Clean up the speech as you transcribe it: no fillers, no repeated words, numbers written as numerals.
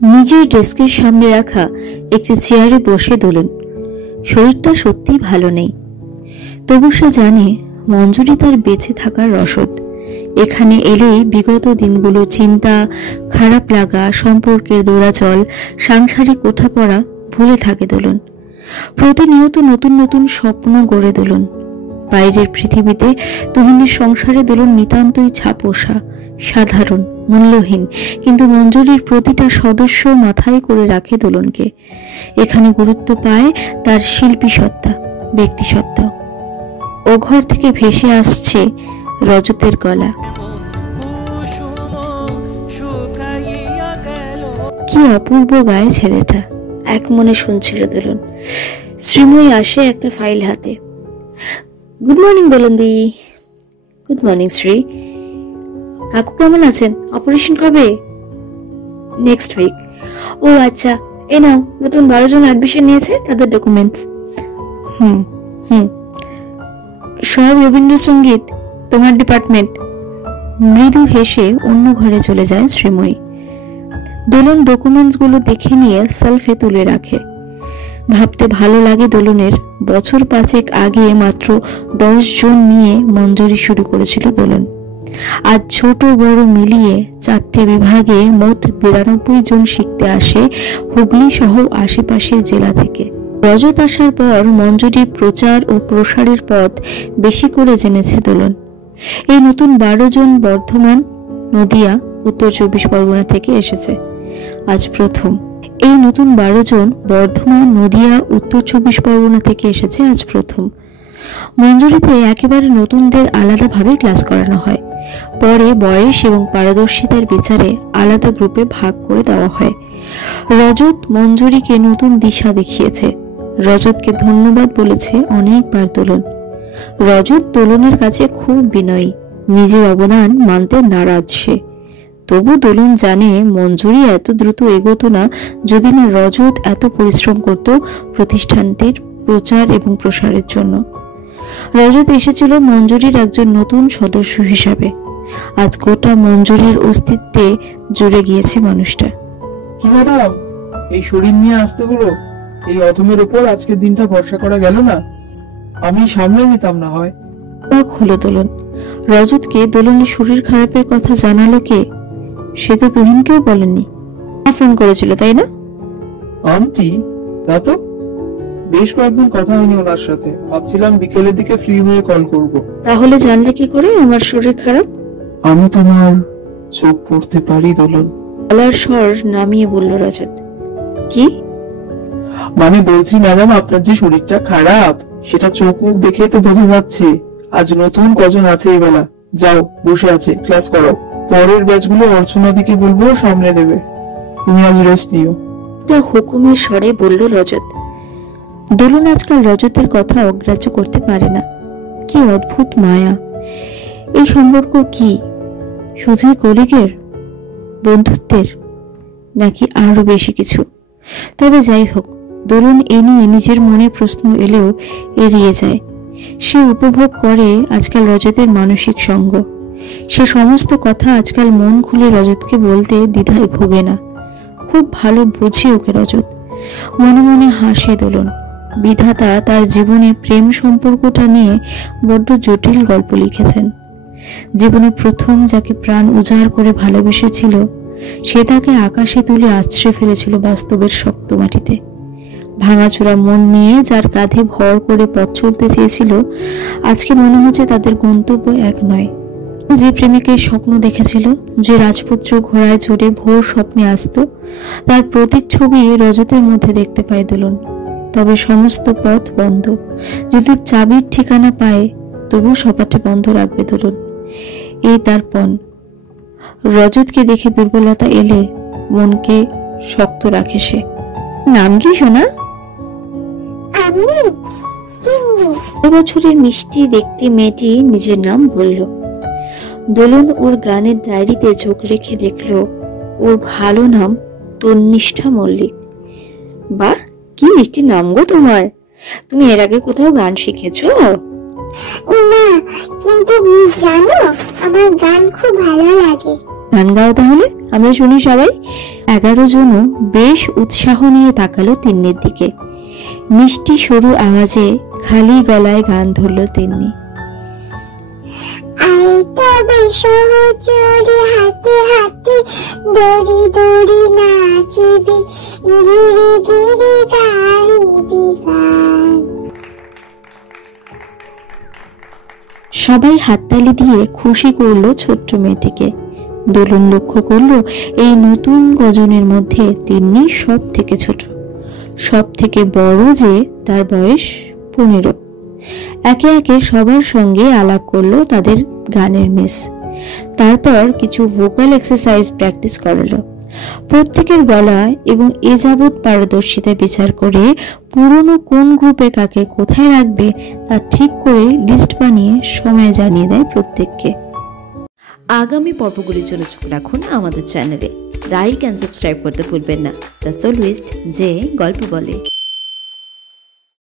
নিজের ডেস্কের সামনে রাখা একটি চেয়ারে বসে দোলন। শরীরটা সত্যিই ভালো নেই, তবু সে জানে মঞ্জুরি তার বেঁচে থাকার রসদ। এখানে এলেই বিগত দিনগুলোর চিন্তা, খারাপ লাগা, সম্পর্কের দৌড়াচল, সাংসারিক ওঠাপড়া ভুলে থাকে দোলন। প্রতিনিয়ত নতুন নতুন স্বপ্ন গড়ে দোলন। বাইরের পৃথিবীতে তুহিনের সংসারে দোলন নিতান্তই ছাপোষা, সাধারণ, মূল্যহীন, কিন্তু মঞ্জুরির প্রতিটা সদস্য মাথায় করে রাখে দোলনকে। এখানে গুরুত্ব পায় তার শিল্পী সত্তা, ব্যক্তি সত্তা। ও ঘর থেকে ভেসে আসছে রজতের গলা। কি অপূর্ব গায়ে ছেলেটা, এক মনে শুনছিল দোলন। শ্রীময়ী আসে একটা ফাইল হাতে। গুড মর্নিং দোলন দি। Good morning Shri. কাকু কেমন আছেন? অপারেশন কবে? Next week. ও আচ্ছা, এ নাও, নতুন 12 জন অ্যাডমিশন নিয়েছে, তাদের ডকুমেন্টস। হুম হুম সব রবীন্দ্রসঙ্গীত, তোমার ডিপার্টমেন্ট। মৃদু হেসে অন্য ঘরে চলে যায় শ্রীময়ী। দোলন ডকুমেন্টস গুলো দেখে নিয়ে সেলফে তুলে রাখে। ভাবতে ভালো লাগে দোলনের, বছর 5 আগে মাত্র 10 জন নিয়ে মঞ্জুরি শুরু করেছিল দোলন। আজ ছোট বড় মিলিয়ে 4টে বিভাগে মোট 92 জন শিখতে আসে হুগলি সহ আশেপাশের জেলা থেকে। রজত আসার পর মঞ্জুরির প্রচার ও প্রসারের পথ বেশি করে জেনেছে দোলন। এই নতুন 12 জন বর্ধমান, নদিয়া, উত্তর 24 পরগনা থেকে এসেছে আজ প্রথম। এই নতুন 12 জন বর্ধমান, নদিয়া, উত্তর 24 পরগনা থেকে এসেছে আজ প্রথম। মঞ্জুরিতে একেবারে নতুনদের আলাদাভাবে ক্লাস করানো হয়। পরে বয়স এবং পারদর্শিতার বিচারে আলাদা গ্রুপে ভাগ করে দেওয়া হয়। রজত মঞ্জুরিকে নতুন দিশা দেখিয়েছে। রজতকে ধন্যবাদ বলেছে অনেকবার দোলন। রজত দোলনের কাছে খুব বিনয়ী, নিজের অবদান মানতে নারাজ সে। তবু দোলন জানে মঞ্জুরি এত দ্রুত এগোতো না যদি না রজত এত পরিশ্রম করত প্রতিষ্ঠানটির প্রচার এবং প্রসারের জন্য। রজত এসেছিল মঞ্জুরির একজন নতুন সদস্য হিসাবে। আজ গোটা মঞ্জুরির অস্তিত্বে জুড়ে গিয়েছে মানুষটা। কি ম্যাডাম, এই শরীর নিয়ে আসতে হলো? এই অধমের উপর আজকের দিনটা ভরসা করা গেল না? আমি সামলে নিতাম না হয়। হলো দোলন। রজতকে দোলনের শরীর খারাপের কথা জানালো কে? সে তো তুহিনকেও বলেনি। ফোন করেছিল তাই না? আন্টি না তো, বেশ কয়েকদিন কথা হয়নি ওনার সাথে। ভাবছিলাম বিকেলের দিকে ফ্রি হয়ে কল করব। তাহলে জানলে কি করে আমার শরীর খারাপ? আমি তোমার চোখ পড়তে পারি দোলন। গলার স্বর নামিয়ে বলল রজত। কি মানে বলছি ম্যাডাম, আপনার যে শরীরটা খারাপ সেটা চোখ মুখ দেখে তো বোঝা যাচ্ছে। আজ নতুন কজন আছে এই বেলা। যাও, বসে আছে, ক্লাস করো। পরের ব্যাচগুলো অর্চনাদিকে বলবো, সামনে নেবে। তুমি আজ রেস্ট নিও। হুকুমের স্বরে বলল রজত। দোলন আজকাল রজতের কথা অগ্রাহ্য করতে পারে না। কি অদ্ভুত মায়া! এই সম্পর্ক কি শুধুই কলিগের, বন্ধুত্বের, নাকি আরো বেশি কিছু? তবে যাই হোক, দোলন এ নিয়ে নিজের মনে প্রশ্ন এলেও এড়িয়ে যায়। সে উপভোগ করে আজকাল রজতের মানসিক সঙ্গ। সে সমস্ত কথা আজকাল মন খুলে রজতকে বলতে দ্বিধায় ভোগে না। খুব ভালো বোঝে ওকে রজত। মনে মনে হাসে দোলন। বিধাতা তার জীবনে প্রেম সম্পর্কটা নিয়ে বড্ড জটিল গল্প লিখেছেন। জীবনে প্রথম যাকে প্রাণ উজাড় করে ভালোবেসেছিল, সে তাকে আকাশে তুলে আছড়ে ফেলেছিল বাস্তবের শক্ত মাটিতে। ভাঙাচোরা মন নিয়ে যার কাঁধে ভর করে পথ চলতে চেয়েছিল, আজকে মনে হচ্ছে তাদের গন্তব্য এক নয়। যে প্রেমিকের স্বপ্ন দেখেছিল, যে রাজপুত্র ঘোড়ায় চড়ে ভোর স্বপ্নে আসত, তার প্রতিচ্ছবি রজতের মধ্যে দেখতে পায় দোলন। তবে সমস্ত পথ বন্ধ। যদি চাবির ঠিকানা পায়, তবু সপাটে বন্ধ রাখবে দোলন। এই তার পণ। রজতকে দেখে দুর্বলতা এলে মনকে শক্ত রাখে সে। নাম কি সোনা? আমি তিন্নি। 2 বছরের মিষ্টি দেখতে মেয়েটি নিজের নাম বলল। দোলন ওর গানের ডায়েরিতে চোখ রেখে দেখল ওর ভালো নাম তন্নিষ্ঠা মল্লিক। বাহ, কি মিষ্টি নাম গো তোমার! তুমি এর আগে কোথাও গান শিখেছো? না, কিন্তু জানো আমার গান খুব ভালো লাগে। গান গাও তাহলে, আমরা শুনি সবাই। 11 জনও বেশ উৎসাহ নিয়ে তাকালো তিন্নির দিকে। মিষ্টি সরু আওয়াজে খালি গলায় গান ধরল তিন্নি। আই তবে সহচরে হাতে হাতে দড়ি দড়ি নাচিবি, গিরি গিরি গাইবি গান। সবাই হাততালি দিয়ে খুশি করলো ছোট্ট মেয়েটিকে। দোলন লক্ষ্য করলো এই নতুন গজনের মধ্যে তিন্নি সব থেকে ছোট, সব থেকে বড় যে তার বয়স 15। একে একে সবার সঙ্গে আলাপ করলো তাদের গানের মিস। তারপর কিছু ভোকাল এক্সারসাইজ প্র্যাকটিস করালো। প্রত্যেকের গলা এবং এ যাবৎ পারদর্শিতা বিচার করে পুরনো কোন গ্রুপে কাকে কোথায় রাখবে তা ঠিক করে লিস্ট বানিয়ে সময় জানিয়ে দেয় প্রত্যেককে। আগামী পর্বগুলির জন্য চোখ রাখুন আমাদের চ্যানেলে। লাইক অ্যান্ড সাবস্ক্রাইব করতে ভুলবেন না। দ্য সোলুইস্ট যে গল্প বলে।